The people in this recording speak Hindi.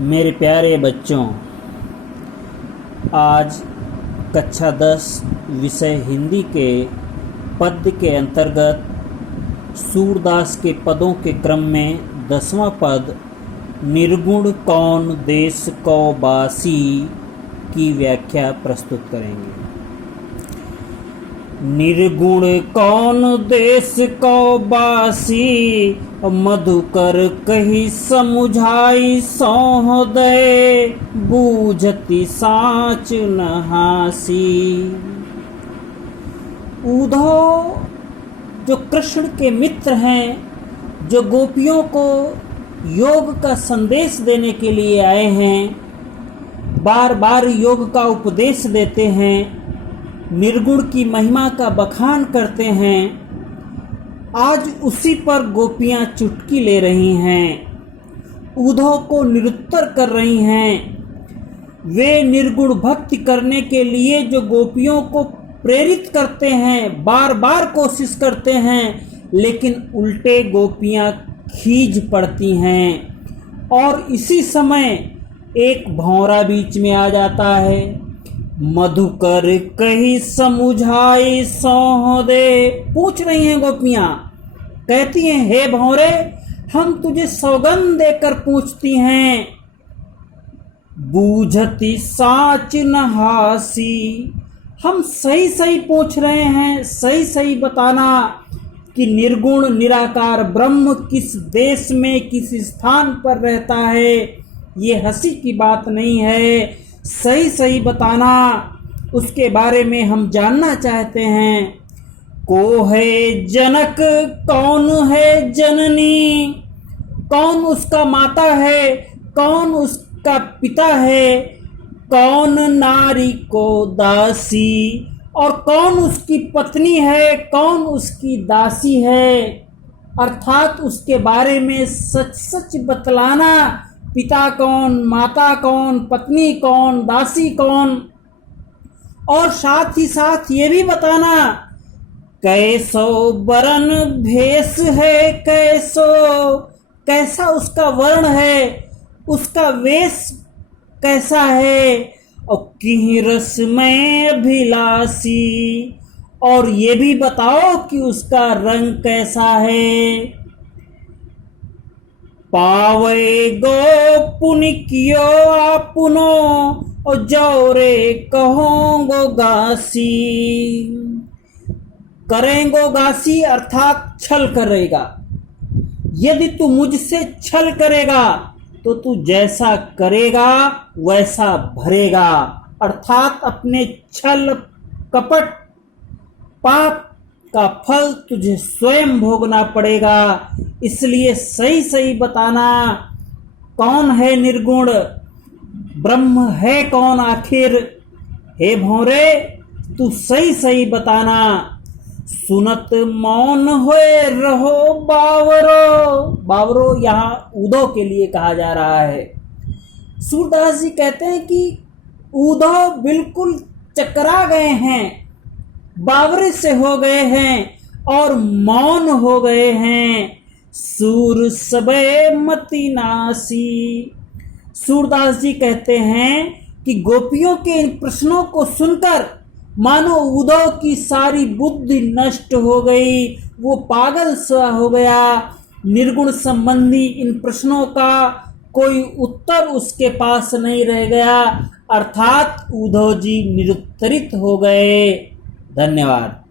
मेरे प्यारे बच्चों, आज कक्षा 10 विषय हिंदी के पद्य के अंतर्गत सूरदास के पदों के क्रम में 10वां पद निर्गुण कौन देश को बासी की व्याख्या प्रस्तुत करेंगे। निर्गुण कौन देश को बासी, मधुकर कही समुझाई सौहृदय, बूझती साच नहासी। उद्धव जो कृष्ण के मित्र हैं, जो गोपियों को योग का संदेश देने के लिए आए हैं, बार बार योग का उपदेश देते हैं, निर्गुण की महिमा का बखान करते हैं। आज उसी पर गोपियां चुटकी ले रही हैं, उद्धव को निरुत्तर कर रही हैं। वे निर्गुण भक्ति करने के लिए जो गोपियों को प्रेरित करते हैं, बार बार कोशिश करते हैं, लेकिन उल्टे गोपियां खींच पड़ती हैं। और इसी समय एक भौरा बीच में आ जाता है। मधुकर कही समुझाई सौहृदय, पूछ रही हैं गोपियां, कहती हैं, हे भौरे, हम तुझे सौगंध देकर पूछती हैं। बूझती साच नहासी, हम सही सही पूछ रहे हैं, सही सही बताना कि निर्गुण निराकार ब्रह्म किस देश में किस स्थान पर रहता है। ये हंसी की बात नहीं है, सही सही बताना, उसके बारे में हम जानना चाहते हैं। को है जनक, कौन है जननी, कौन उसका माता है, कौन उसका पिता है, कौन नारी को दासी, और कौन उसकी पत्नी है, कौन उसकी दासी है। अर्थात उसके बारे में सच सच बतलाना, पिता कौन, माता कौन, पत्नी कौन, दासी कौन, और साथ ही साथ ये भी बताना कैसो बरन भेष है, कैसा उसका वर्ण है, उसका वेश कैसा है, और किही रस में अभिलाषी, और ये भी बताओ कि उसका रंग कैसा है। पावे गो पुनिकियो आपुनो, और जौरे कहोंगो गासी, करेंगो गासी अर्थात छल करेगा। यदि तू मुझसे छल करेगा तो तू जैसा करेगा वैसा भरेगा। अर्थात अपने छल कपट पाप का फल तुझे स्वयं भोगना पड़ेगा। इसलिए सही सही बताना, कौन है निर्गुण, ब्रह्म है कौन आखिर। हे भौरे, तू सही सही बताना। सुनत मौन होए रहो बावरो, बावरो यहाँ उद्धव के लिए कहा जा रहा है। सूरदास जी कहते हैं कि उद्धव बिल्कुल चकरा गए हैं, बावरे से हो गए हैं और मौन हो गए हैं। सूर सबे मति नासी, सूरदास जी कहते हैं कि गोपियों के इन प्रश्नों को सुनकर मानो उद्धव की सारी बुद्धि नष्ट हो गई, वो पागल सा हो गया। निर्गुण संबंधी इन प्रश्नों का कोई उत्तर उसके पास नहीं रह गया, अर्थात उद्धव जी निरुत्तरित हो गए। धन्यवाद।